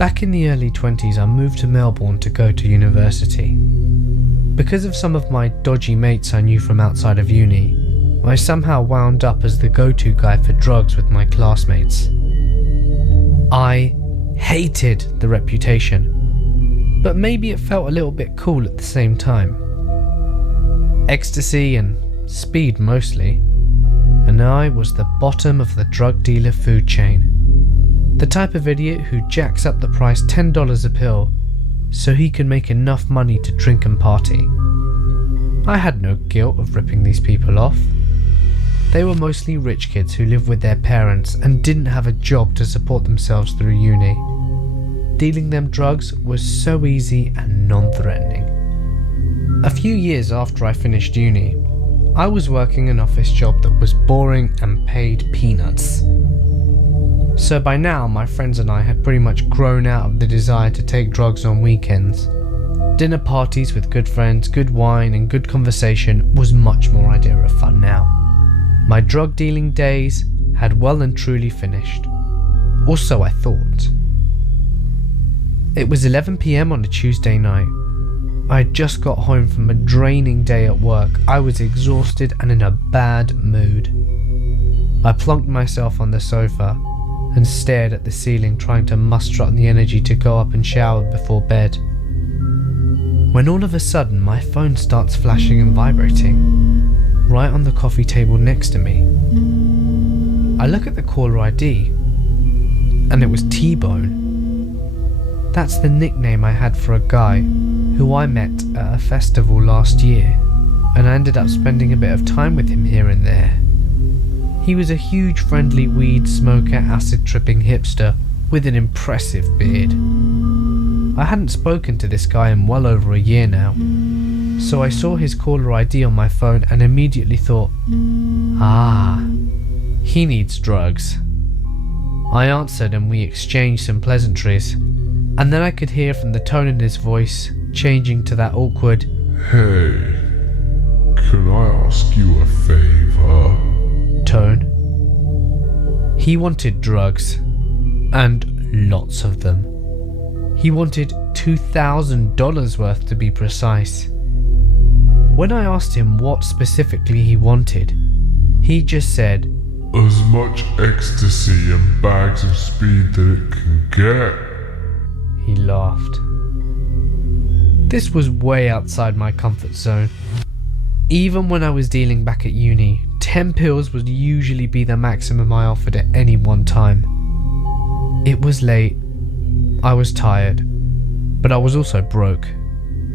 Back in the early 20s, I moved to Melbourne to go to university. Because of some of my dodgy mates I knew from outside of uni, I somehow wound up as the go-to guy for drugs with my classmates. I hated the reputation, but maybe it felt a little bit cool at the same time. Ecstasy and speed mostly, and I was the bottom of the drug dealer food chain. The type of idiot who jacks up the price $10 a pill so he can make enough money to drink and party. I had no guilt of ripping these people off. They were mostly rich kids who lived with their parents and didn't have a job to support themselves through uni. Dealing them drugs was so easy and non-threatening. A few years after I finished uni, I was working an office job that was boring and paid peanuts. So by now, my friends and I had pretty much grown out of the desire to take drugs on weekends. Dinner parties with good friends, good wine and good conversation was much more idea of fun now. My drug dealing days had well and truly finished. Or so I thought. It was 11 PM on a Tuesday night. I had just got home from a draining day at work. I was exhausted and in a bad mood. I plunked myself on the sofa and stared at the ceiling, trying to muster up the energy to go up and shower before bed. When all of a sudden my phone starts flashing and vibrating, right on the coffee table next to me. I look at the caller ID, and it was T-Bone. That's the nickname I had for a guy who I met at a festival last year, and I ended up spending a bit of time with him here and there. He was a huge friendly weed smoker, acid tripping hipster with an impressive beard. I hadn't spoken to this guy in well over a year now, so I saw his caller ID on my phone and immediately thought, he needs drugs. I answered and we exchanged some pleasantries, and then I could hear from the tone in his voice changing to that awkward, "Hey, can I ask you a favor?" tone. He wanted drugs, and lots of them. He wanted $2,000 worth to be precise. When I asked him what specifically he wanted, he just said, "As much ecstasy and bags of speed that it can get." He laughed. This was way outside my comfort zone. Even when I was dealing back at uni, 10 pills would usually be the maximum I offered at any one time. It was late, I was tired, but I was also broke,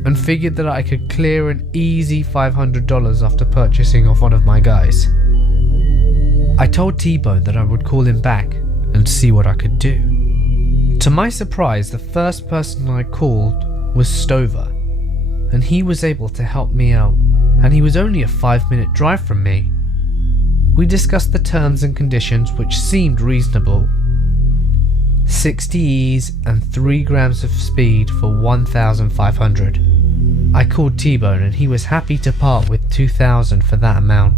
and figured that I could clear an easy $500 after purchasing off one of my guys. I told T-Bone that I would call him back and see what I could do. To my surprise, the first person I called was Stover, and he was able to help me out, and he was only a 5-minute drive from me. We discussed the terms and conditions, which seemed reasonable. 60 E's and 3 grams of speed for $1,500. I called T-Bone and he was happy to part with $2,000 for that amount.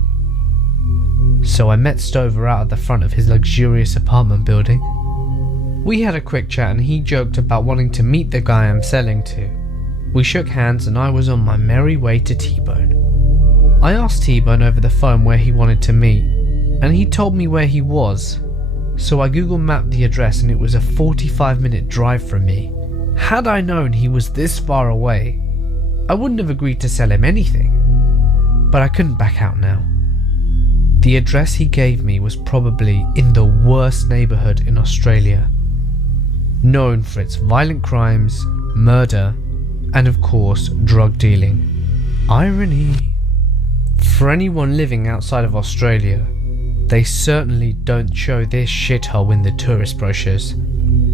So I met Stover out at the front of his luxurious apartment building. We had a quick chat and he joked about wanting to meet the guy I'm selling to. We shook hands and I was on my merry way to T-Bone. I asked T-Bone over the phone where he wanted to meet, and he told me where he was, so I Google mapped the address and it was a 45-minute drive from me. Had I known he was this far away, I wouldn't have agreed to sell him anything, but I couldn't back out now. The address he gave me was probably in the worst neighbourhood in Australia, known for its violent crimes, murder, and of course drug dealing. Irony. For anyone living outside of Australia, they certainly don't show this shithole in the tourist brochures.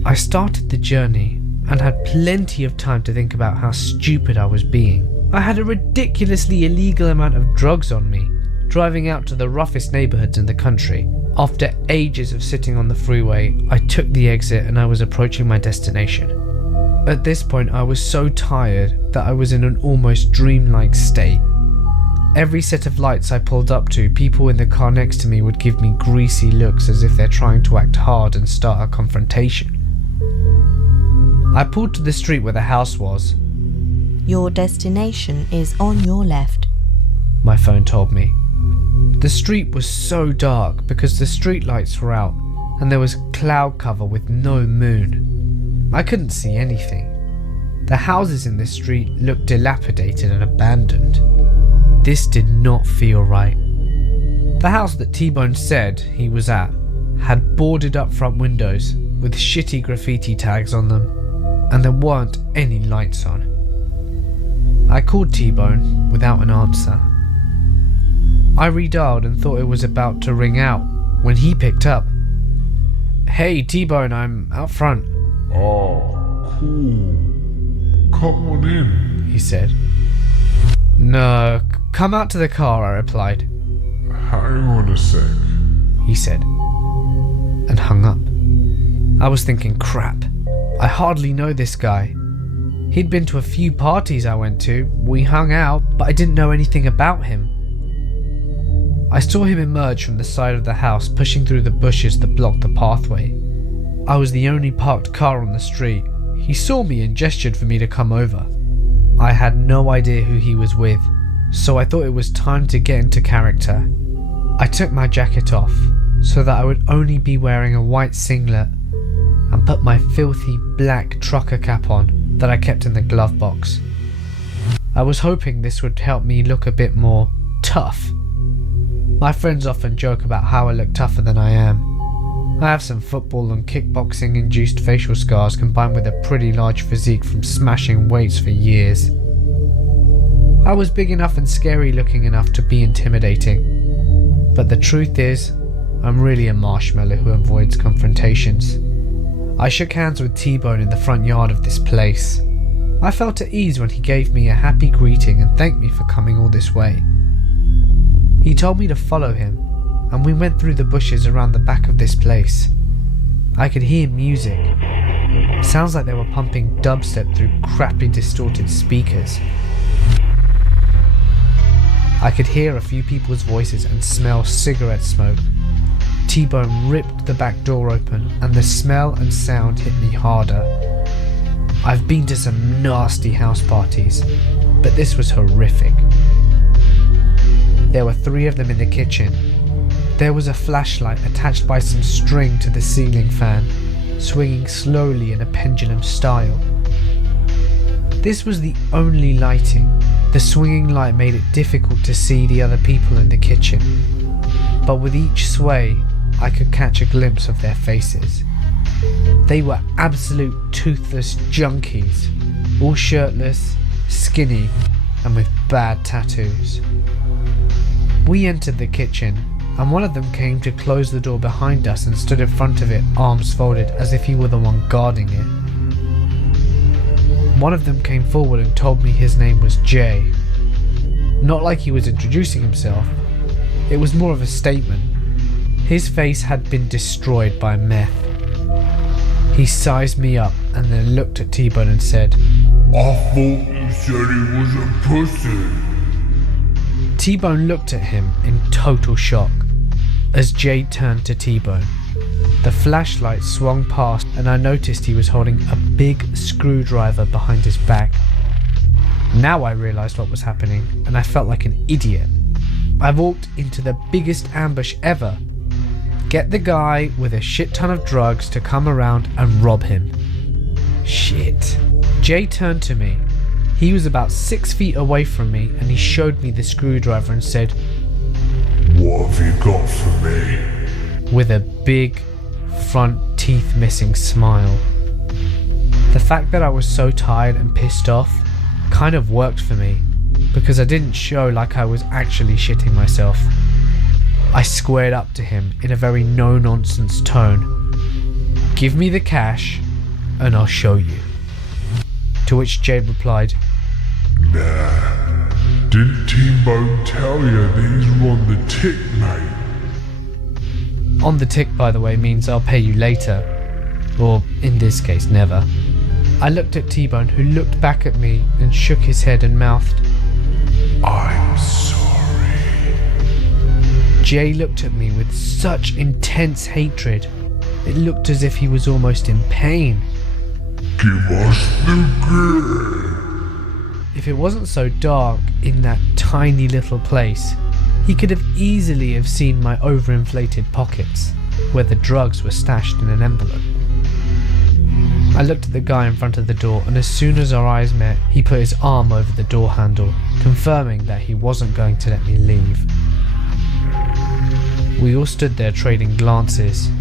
I started the journey and had plenty of time to think about how stupid I was being. I had a ridiculously illegal amount of drugs on me, driving out to the roughest neighbourhoods in the country. After ages of sitting on the freeway, I took the exit and I was approaching my destination. At this point, I was so tired that I was in an almost dreamlike state. Every set of lights I pulled up to, people in the car next to me would give me greasy looks as if they're trying to act hard and start a confrontation. I pulled to the street where the house was. Your destination is on your left. My phone told me. The street was so dark because the street lights were out and there was cloud cover with no moon. I couldn't see anything. The houses in this street looked dilapidated and abandoned. This did not feel right. The house that T-Bone said he was at had boarded up front windows with shitty graffiti tags on them, and there weren't any lights on. I called T-Bone without an answer. I redialed and thought it was about to ring out when he picked up. "Hey T-Bone, I'm out front," Oh, cool. Come on in. he said. "No, come out to the car," I replied. Hang on a sec. He said, and hung up. I was thinking, crap, I hardly know this guy. He'd been to a few parties I went to, we hung out, but I didn't know anything about him. I saw him emerge from the side of the house, pushing through the bushes that blocked the pathway. I was the only parked car on the street. He saw me and gestured for me to come over. I had no idea who he was with, so I thought it was time to get into character. I took my jacket off so that I would only be wearing a white singlet and put my filthy black trucker cap on that I kept in the glove box. I was hoping this would help me look a bit more tough. My friends often joke about how I look tougher than I am. I have some football and kickboxing induced facial scars combined with a pretty large physique from smashing weights for years. I was big enough and scary looking enough to be intimidating. But the truth is, I'm really a marshmallow who avoids confrontations. I shook hands with T-Bone in the front yard of this place. I felt at ease when he gave me a happy greeting and thanked me for coming all this way. He told me to follow him, and we went through the bushes around the back of this place. I could hear music. Sounds like they were pumping dubstep through crappy distorted speakers. I could hear a few people's voices and smell cigarette smoke. T-Bone ripped the back door open and the smell and sound hit me harder. I've been to some nasty house parties, but this was horrific. There were 3 of them in the kitchen. There was a flashlight attached by some string to the ceiling fan, swinging slowly in a pendulum style. This was the only lighting. The swinging light made it difficult to see the other people in the kitchen, but with each sway, I could catch a glimpse of their faces. They were absolute toothless junkies, all shirtless, skinny, and with bad tattoos. We entered the kitchen, and one of them came to close the door behind us and stood in front of it, arms folded, as if he were the one guarding it. One of them came forward and told me his name was Jay. Not like he was introducing himself, it was more of a statement. His face had been destroyed by meth. He sized me up and then looked at T-Bone and said, I thought you said he was a pussy. T-Bone looked at him in total shock as Jay turned to T-Bone. The flashlight swung past and I noticed he was holding a big screwdriver behind his back. Now I realised what was happening and I felt like an idiot. I walked into the biggest ambush ever. Get the guy with a shit ton of drugs to come around and rob him. Shit. Jay turned to me. He was about 6 feet away from me and he showed me the screwdriver and said, What have you got for me? With a big, front teeth missing smile. The fact that I was so tired and pissed off kind of worked for me because I didn't show like I was actually shitting myself. I squared up to him in a very no-nonsense tone. Give me the cash and I'll show you. To which Jade replied, Nah. Didn't T-Bone tell you these were on the tick, mate? On the tick, by the way, means I'll pay you later. Or, in this case, never. I looked at T-Bone, who looked back at me and shook his head and mouthed, I'm sorry. Jay looked at me with such intense hatred. It looked as if he was almost in pain. Give us the key. If it wasn't so dark in that tiny little place, he could have easily have seen my overinflated pockets, where the drugs were stashed in an envelope. I looked at the guy in front of the door, and as soon as our eyes met, he put his arm over the door handle, confirming that he wasn't going to let me leave. We all stood there trading glances.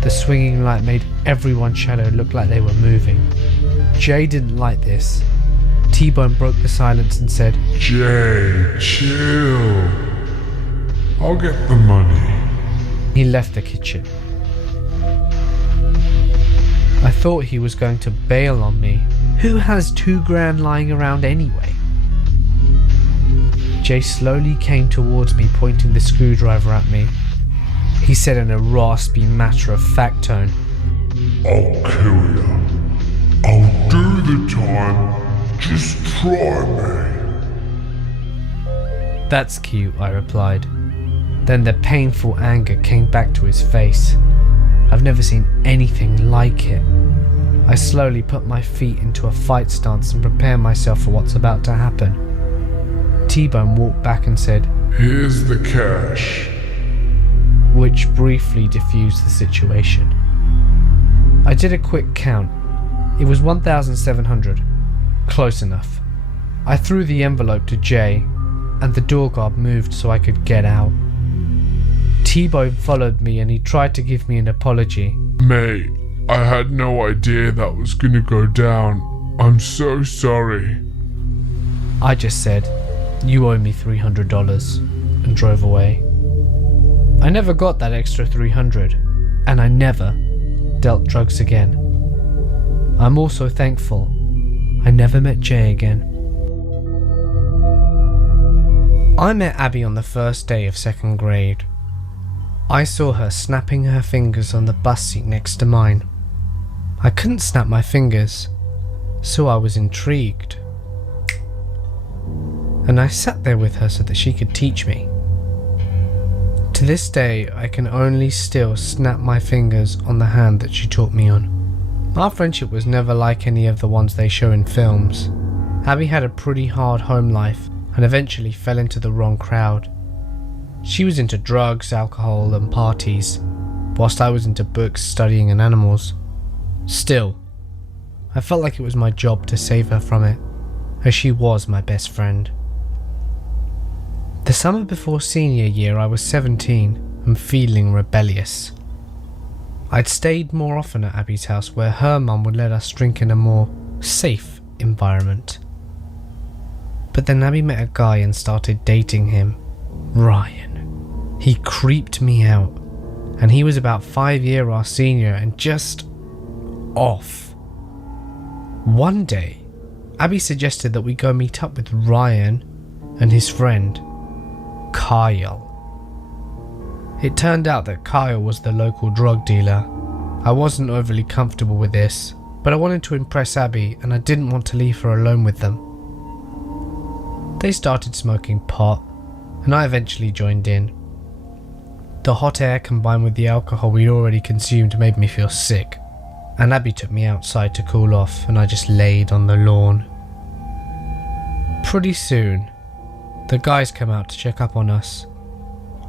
The swinging light made everyone's shadow look like they were moving. Jay didn't like this. T-Bone broke the silence and said, Jay, chill. I'll get the money. He left the kitchen. I thought he was going to bail on me. Who has $2,000 lying around anyway? Jay slowly came towards me, pointing the screwdriver at me. He said in a raspy, matter-of-fact tone, I'll kill you. I'll do the time. Just try me. That's cute, I replied. Then the painful anger came back to his face. I've never seen anything like it. I slowly put my feet into a fight stance and prepared myself for what's about to happen. T-Bone walked back and said, Here's the cash. Which briefly diffused the situation. I did a quick count. It was 1,700. Close enough. I threw the envelope to Jay, and the door guard moved so I could get out. T-Bone followed me and he tried to give me an apology. Mate, I had no idea that was gonna go down. I'm so sorry. I just said, you owe me $300, and drove away. I never got that extra $300, and I never dealt drugs again. I'm also thankful I never met Jay again. I met Abby on the first day of 2nd grade. I saw her snapping her fingers on the bus seat next to mine. I couldn't snap my fingers, so I was intrigued. And I sat there with her so that she could teach me. To this day, I can only still snap my fingers on the hand that she taught me on. Our friendship was never like any of the ones they show in films. Abby had a pretty hard home life and eventually fell into the wrong crowd. She was into drugs, alcohol and parties, whilst I was into books, studying and animals. Still, I felt like it was my job to save her from it, as she was my best friend. The summer before senior year, I was 17 and feeling rebellious. I'd stayed more often at Abby's house, where her mum would let us drink in a more safe environment. But then Abby met a guy and started dating him, Ryan. He creeped me out, and he was about 5 years our senior and just off. One day, Abby suggested that we go meet up with Ryan and his friend, Kyle. It turned out that Kyle was the local drug dealer. I wasn't overly comfortable with this, but I wanted to impress Abby and I didn't want to leave her alone with them. They started smoking pot, and I eventually joined in. The hot air combined with the alcohol we'd already consumed made me feel sick, and Abby took me outside to cool off, and I just laid on the lawn. Pretty soon, the guys came out to check up on us.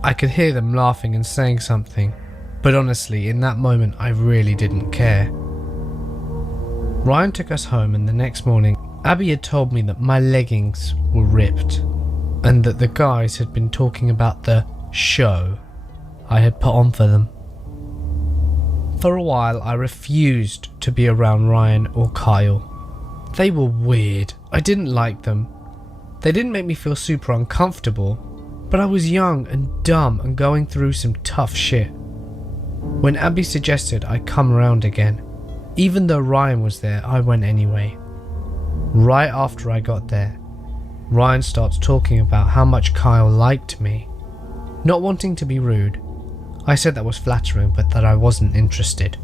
I could hear them laughing and saying something, but honestly, in that moment, I really didn't care. Ryan took us home, and the next morning, Abby had told me that my leggings were ripped, and that the guys had been talking about the show I had put on for them. For a while, I refused to be around Ryan or Kyle. They were weird. I didn't like them. They didn't make me feel super uncomfortable, but I was young and dumb and going through some tough shit. When Abby suggested I come around again, even though Ryan was there, I went anyway. Right after I got there, Ryan starts talking about how much Kyle liked me. Not wanting to be rude, I said that was flattering, but that I wasn't interested.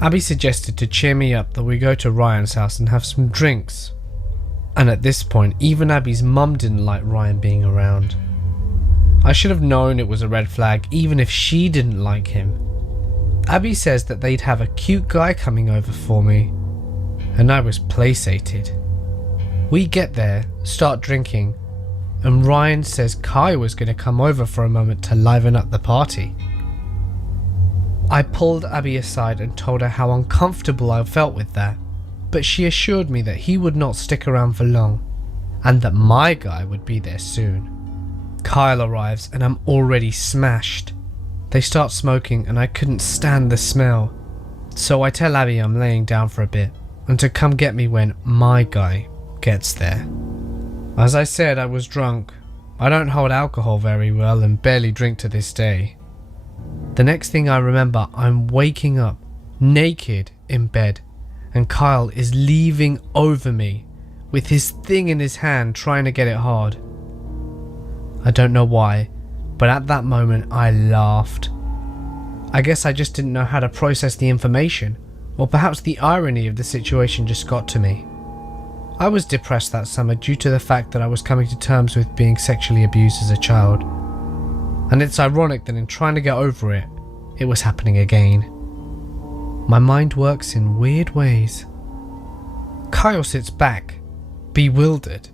Abby suggested to cheer me up that we go to Ryan's house and have some drinks. And at this point, even Abby's mum didn't like Ryan being around. I should have known it was a red flag, even if she didn't like him. Abby says that they'd have a cute guy coming over for me, and I was placated. We get there, start drinking, and Ryan says Kai was going to come over for a moment to liven up the party. I pulled Abby aside and told her how uncomfortable I felt with that, but she assured me that he would not stick around for long, and that my guy would be there soon. Kyle arrives and I'm already smashed. They start smoking and I couldn't stand the smell, so I tell Abby I'm laying down for a bit and to come get me when my guy gets there. As I said, I was drunk. I don't hold alcohol very well and barely drink to this day. The next thing I remember, I'm waking up naked in bed and Kyle is leaving over me with his thing in his hand trying to get it hard. I don't know why, but at that moment I laughed. I guess I just didn't know how to process the information, or perhaps the irony of the situation just got to me. I was depressed that summer due to the fact that I was coming to terms with being sexually abused as a child. And it's ironic that in trying to get over it, it was happening again. My mind works in weird ways. Kyle sits back, bewildered,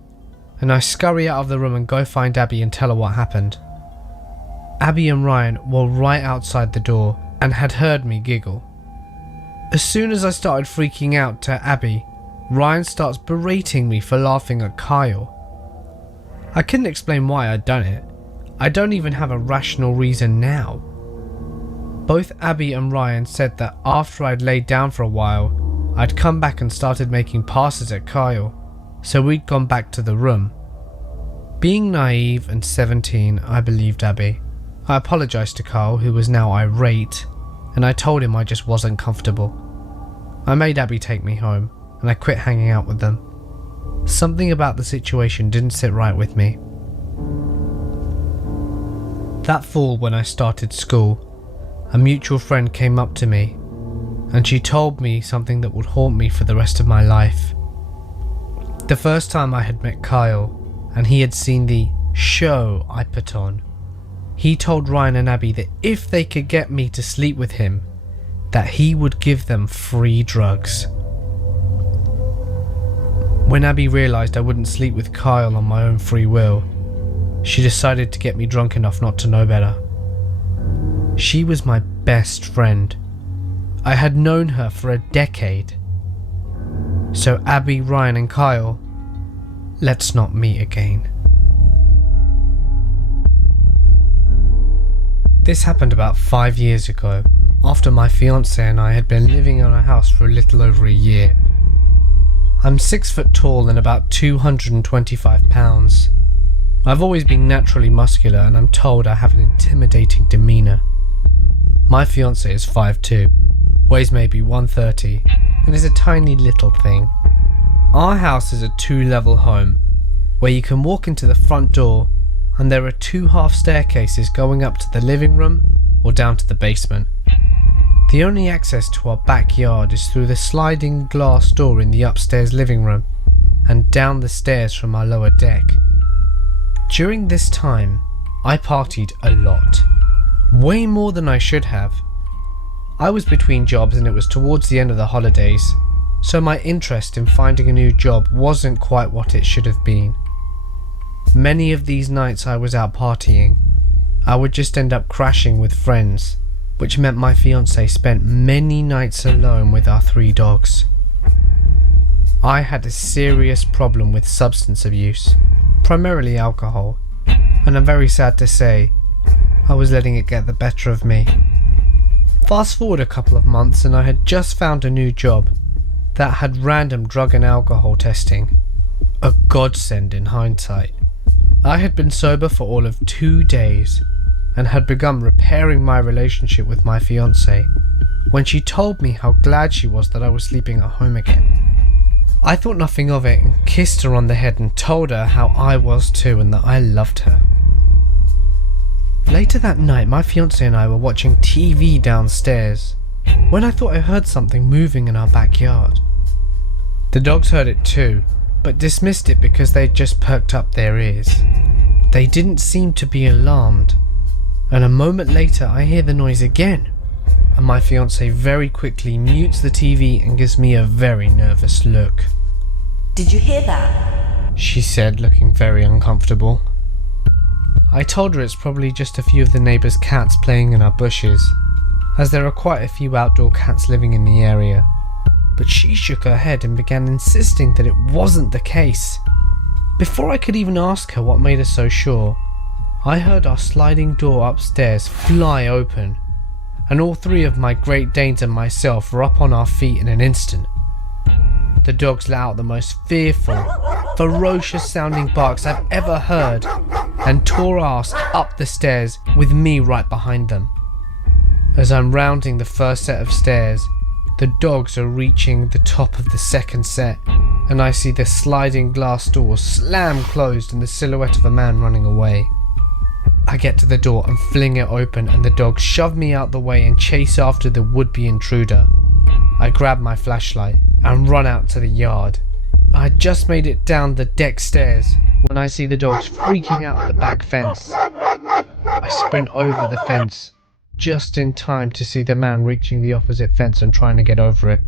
and I scurry out of the room and go find Abby and tell her what happened. Abby and Ryan were right outside the door and had heard me giggle. As soon as I started freaking out to Abby, Ryan starts berating me for laughing at Kyle. I couldn't explain why I'd done it. I don't even have a rational reason now. Both Abby and Ryan said that after I'd laid down for a while, I'd come back and started making passes at Kyle, so we'd gone back to the room. Being naive and 17, I believed Abby. I apologised to Kyle, who was now irate, and I told him I just wasn't comfortable. I made Abby take me home, and I quit hanging out with them. Something about the situation didn't sit right with me. That fall when I started school, a mutual friend came up to me, and she told me something that would haunt me for the rest of my life. The first time I had met Kyle, and he had seen the show I put on, he told Ryan and Abby that if they could get me to sleep with him, that he would give them free drugs. When Abby realised I wouldn't sleep with Kyle on my own free will, she decided to get me drunk enough not to know better. She was my best friend. I had known her for a decade. So Abby, Ryan and Kyle, let's not meet again. This happened about 5 years ago, after my fiance and I had been living in our house for a little over a year. I'm 6 foot tall and about 225 pounds. I've always been naturally muscular and I'm told I have an intimidating demeanour. My fiance is 5'2", weighs maybe 130 and is a tiny little thing. Our house is a 2-level home where you can walk into the front door and there are 2 half staircases going up to the living room or down to the basement. The only access to our backyard is through the sliding glass door in the upstairs living room and down the stairs from our lower deck. During this time, I partied a lot. Way more than I should have. I was between jobs and it was towards the end of the holidays, so my interest in finding a new job wasn't quite what it should have been. Many of these nights I was out partying. I would just end up crashing with friends, which meant my fiance spent many nights alone with our 3 dogs. I had a serious problem with substance abuse, primarily alcohol, and I'm very sad to say, I was letting it get the better of me. Fast forward a couple of months and I had just found a new job that had random drug and alcohol testing. A godsend in hindsight. I had been sober for all of 2 days and had begun repairing my relationship with my fiance when she told me how glad she was that I was sleeping at home again. I thought nothing of it and kissed her on the head and told her how I was too and that I loved her. Later that night, my fiance and I were watching TV downstairs when I thought I heard something moving in our backyard. The dogs heard it too, but dismissed it because they'd just perked up their ears. They didn't seem to be alarmed, and a moment later I hear the noise again, and my fiance very quickly mutes the TV and gives me a very nervous look. Did you hear that? She said, looking very uncomfortable. I told her it's probably just a few of the neighbours' cats playing in our bushes, as there are quite a few outdoor cats living in the area. But she shook her head and began insisting that it wasn't the case. Before I could even ask her what made her so sure, I heard our sliding door upstairs fly open, and all three of my Great Danes and myself were up on our feet in an instant. The dogs let out the most fearful, ferocious sounding barks I've ever heard, and tore ass up the stairs with me right behind them. As I'm rounding the first set of stairs, the dogs are reaching the top of the second set, and I see the sliding glass door slam closed and the silhouette of a man running away. I get to the door and fling it open, and the dogs shove me out the way and chase after the would-be intruder. I grab my flashlight and run out to the yard. I had just made it down the deck stairs when I see the dogs freaking out the back fence. I sprint over the fence just in time to see the man reaching the opposite fence and trying to get over it.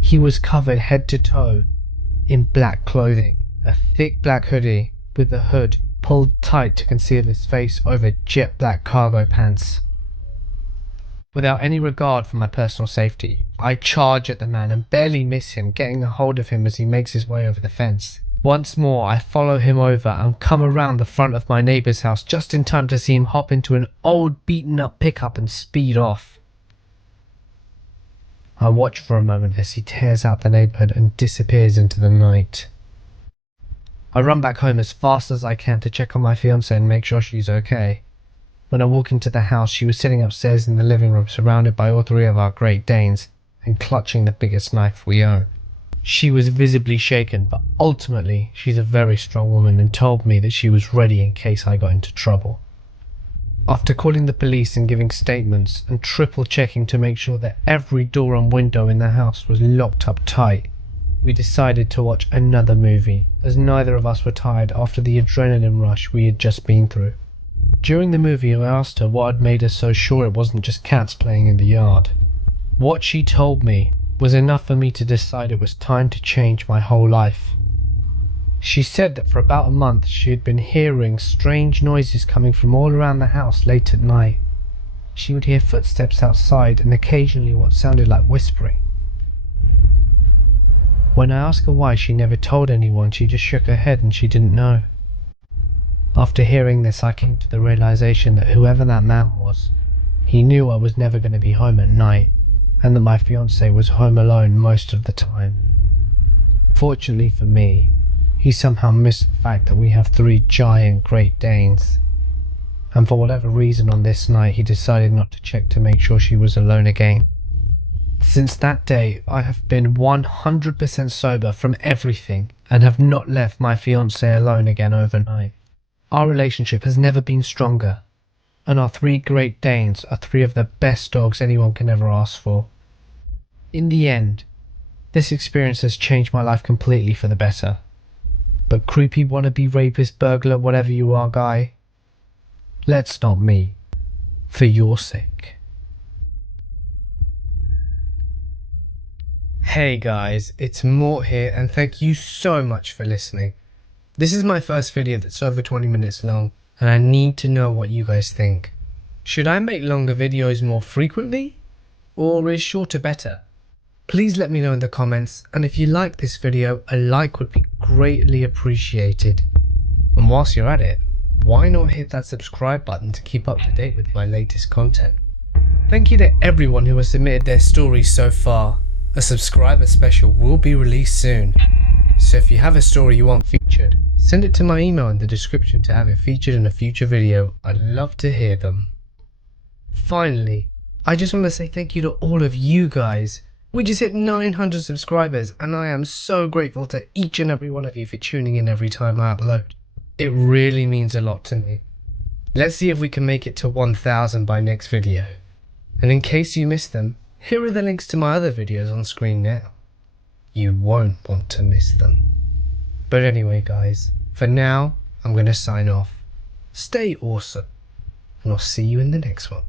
He was covered head to toe in black clothing, a thick black hoodie with the hood pulled tight to conceal his face over jet black cargo pants. Without any regard for my personal safety, I charge at the man and barely miss him, getting a hold of him as he makes his way over the fence. Once more I follow him over and come around the front of my neighbour's house just in time to see him hop into an old beaten up pickup and speed off. I watch for a moment as he tears out the neighbourhood and disappears into the night. I run back home as fast as I can to check on my fiancée and make sure she's okay. When I walk into the house, she was sitting upstairs in the living room surrounded by all three of our Great Danes and clutching the biggest knife we own. She was visibly shaken, but ultimately she's a very strong woman and told me that she was ready in case I got into trouble. After calling the police and giving statements and triple checking to make sure that every door and window in the house was locked up tight, we decided to watch another movie, as neither of us were tired after the adrenaline rush we had just been through. During the movie, I asked her what had made her so sure it wasn't just cats playing in the yard. What she told me was enough for me to decide it was time to change my whole life. She said that for about a month she had been hearing strange noises coming from all around the house late at night. She would hear footsteps outside and occasionally what sounded like whispering. When I asked her why she never told anyone, she just shook her head and she didn't know. After hearing this, I came to the realization that whoever that man was, he knew I was never going to be home at night, and that my fiancée was home alone most of the time. Fortunately for me, he somehow missed the fact that we have three giant Great Danes, and for whatever reason on this night he decided not to check to make sure she was alone again. Since that day, I have been 100% sober from everything and have not left my fiancée alone again overnight. Our relationship has never been stronger, and our three Great Danes are three of the best dogs anyone can ever ask for. In the end, this experience has changed my life completely for the better. But creepy wannabe rapist, burglar, whatever you are, guy, let's not meet, for your sake. Hey guys, it's Mort here, and thank you so much for listening. This is my first video that's over 20 minutes long, and I need to know what you guys think. Should I make longer videos more frequently, or is shorter better? Please let me know in the comments, and if you like this video, a like would be greatly appreciated. And whilst you're at it, why not hit that subscribe button to keep up to date with my latest content? Thank you to everyone who has submitted their stories so far. A subscriber special will be released soon, so if you have a story you want featured, send it to my email in the description to have it featured in a future video. I'd love to hear them. Finally, I just want to say thank you to all of you guys. We just hit 900 subscribers, and I am so grateful to each and every one of you for tuning in every time I upload. It really means a lot to me. Let's see if we can make it to 1000 by next video. And in case you missed them, here are the links to my other videos on screen now. You won't want to miss them. But anyway guys, for now, I'm going to sign off. Stay awesome, and I'll see you in the next one.